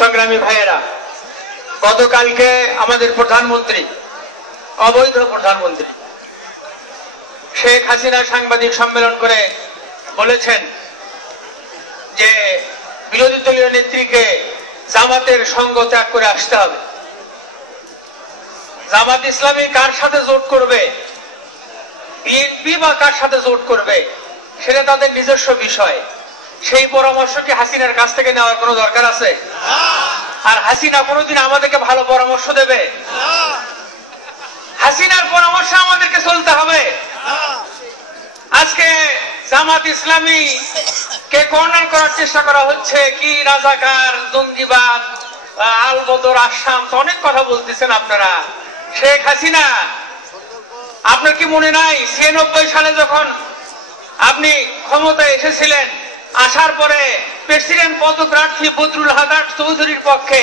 সংগ্রামী ভাইয়েরা, গতকালকে আমাদের প্রধানমন্ত্রী, অবৈধ প্রধানমন্ত্রী শেখ হাসিনা সাংবাদিক সম্মেলন করে বলেছেন যে বিরোধী দলীয় নেত্রীকে জামাতের সঙ্গ ত্যাগ করে আসতে হবে। জামাত ইসলামী কার সাথে জোট করবে, বিএনপি বা কার সাথে জোট করবে, সেটা তাদের নিজস্ব বিষয়। সেই পরামর্শ কি হাসিনার কাছ থেকে নেওয়ার কোনো দরকার আছে? আর হাসিনা কোনোদিন আমাদেরকে ভালো পরামর্শ দেবে? হাসিনার পরামর্শ আমাদেরকে চলতে হবে। আজকে জামাত ইসলামী কে কর্নার করার চেষ্টা করা হচ্ছে, কি রাজাকার, জঙ্গিবাদ, আলবদর, আসাম, তো অনেক কথা বলতেছেন আপনারা। শেখ হাসিনা, আপনার কি মনে নাই 96 সালে যখন আপনি ক্ষমতায় এসেছিলেন, আসার পরে প্রেসিডেন্ট পদপ্রার্থী বদরুল হাদাত চৌধুরীর পক্ষে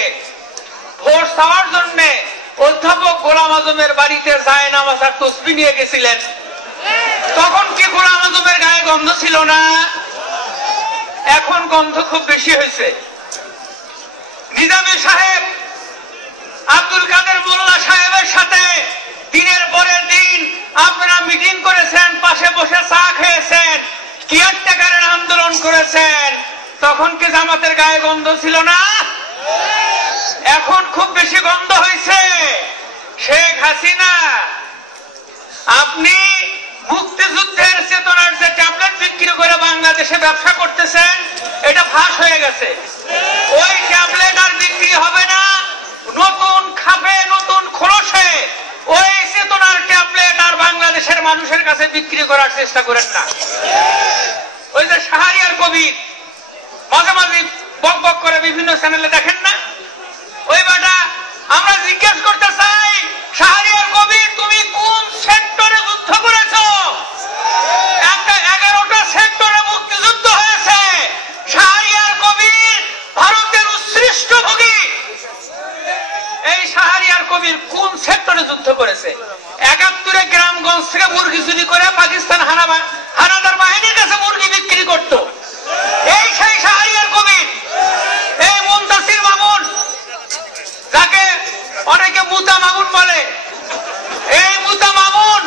ভোট চাওয়ার জন্য অধ্যাপক গোলাম আজমের বাড়িতে জায়নামাজ আর তসবিহ নিয়ে গেছিলেন? তখন কি গোলাম আজমের গায়ে গন্ধ ছিল না? এখন গন্ধ খুব বেশি হয়েছে। নিজামী সাহেব আব্দুল কাদের মোল্লা সাহেবের সাথে দিনের পরের দিন আপনারা মিটিং করেছেন, পাশে বসে চা খেয়েছেন, কেয়ারটেকারের আন্দোলন করেছেন, তখন কি জামাতের গায়ে গন্ধ ছিল না? এখন খুব বেশি গন্ধ হয়েছে। শেখ হাসিনা, আপনি মুক্তিযুদ্ধের চেতনার যে ট্যাবলেট বিক্রি করে বাংলাদেশে ব্যবসা করতেছেন, এটা ফাঁস হয়ে গেছে। ওই ট্যাবলেট আর বিক্রি হবে না। নতুন খাপে, নতুন খোলসে ওই চেতনার ট্যাবলেট আর বাংলাদেশের মানুষের কাছে বিক্রি করার চেষ্টা করেন না। ওই যে শাহরিয়ার কবির মাঝে মাঝে বক বক করে বিভিন্ন চ্যানেলে দেখেন না, ওই বেটা, আমরা জিজ্ঞেস করতে চাই, শাহরিয়ার কবির তুমি কোন সেক্টরে যুদ্ধ করেছ? একটা 11টা সেক্টরে মুক্তিযুদ্ধ হয়েছে। শাহরিয়ার কবির ভারতের উৎসৃষ্টভোগী। এই শাহরিয়ার কবির কোন সেক্টরে যুদ্ধ করেছে? 71-এ গ্রামগঞ্জ থেকে মুরগি চুরি করে পাকিস্তান হানাদার বাহিনীর কাছে মুরগি বিক্রি করত। এই সেই শাহরিয়ার কবির। এই মুনতাসির মামুন, যাকে অনেকে মুতা মামুন বলে, এই মুতা মামুন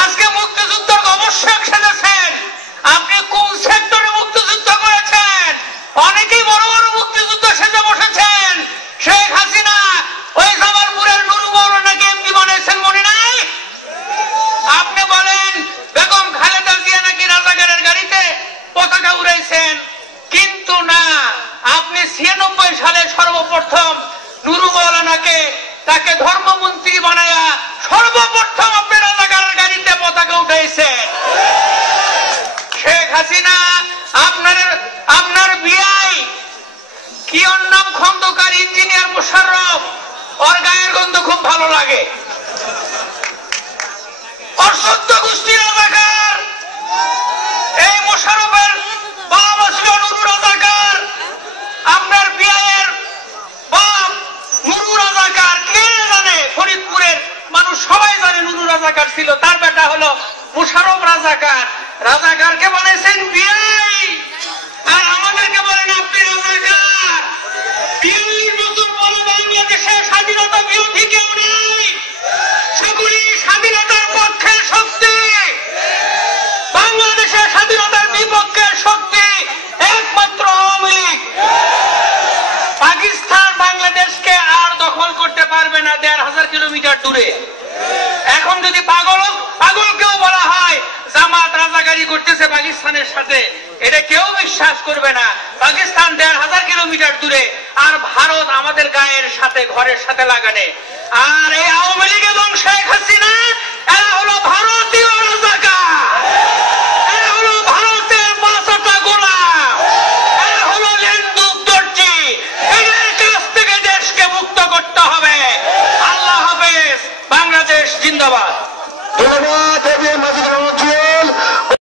আজকে মুক্তিযুদ্ধের গবেষক সেজেছেন। আপনি কোন সেক্টরে মুক্তিযুদ্ধ করেছেন? অনেকেই বড় বড় মুক্তিযুদ্ধ সেজে বসেছেন। শেখ হাসিনা ওই জামালপুরের নুরু মৌলানাকে এমপি বানিয়েছেন, মনে নাই? আপনি বলেন বেগম খালেদা জিয়া নাকি রাজাকারের গাড়িতে পতাকা উড়াইছেন, কিন্তু না, আপনি 96 সালে সর্বপ্রথম নুরু মৌলানাকে, তাকে ধর্মমন্ত্রী বানায়া সর্বপ্রথম আপনি রাজাকারের গাড়িতে পতাকা উঠাইছেন। শেখ হাসিনা, আপনার বিআই কি ওর নাম, খন্দকার ইঞ্জিনিয়ার মোশাররফ, ওর গায়ের গন্ধ খুব ভালো লাগে। ওর 14 গোষ্ঠী রাজাকার। এই মোশাররফের বাবা ছিল নুরু রাজাকার। আপনার বিআইয়ের বাপ নুরু রাজাকার। কে জানে? ফরিদপুরের মানুষ সবাই জানে নুরু রাজাকার ছিল। তার বেটা হলো মোশাররফ রাজাকার। রাজাকারকে বানাইছেন বিআই, আর আমাদেরকে বলেন আপনি রাজাকার। 40 বছর পরে বাংলাদেশের স্বাধীনতা বিরোধী কেউ নেই, সকলেই স্বাধীনতার পক্ষের শক্তি। বাংলাদেশের স্বাধীনতার বিপক্ষের শক্তি একমাত্র আওয়ামী লীগ। পাকিস্তান বাংলাদেশকে আর দখল করতে পারবে না 1,500 কিলোমিটার দূরে। এখন যদি পাগলকেও বলা হয় জামাত রাজাকারি করতেছে পাকিস্তানের সাথে, এটা কেউ বিশ্বাস করবে না। পাকিস্তান 1,500 কিলোমিটার দূরে, আর ভারত আমাদের গায়ের সাথে, ঘরের সাথে লাগানে। আর এই আওয়ামী লীগ এবং শেখ হাসিনা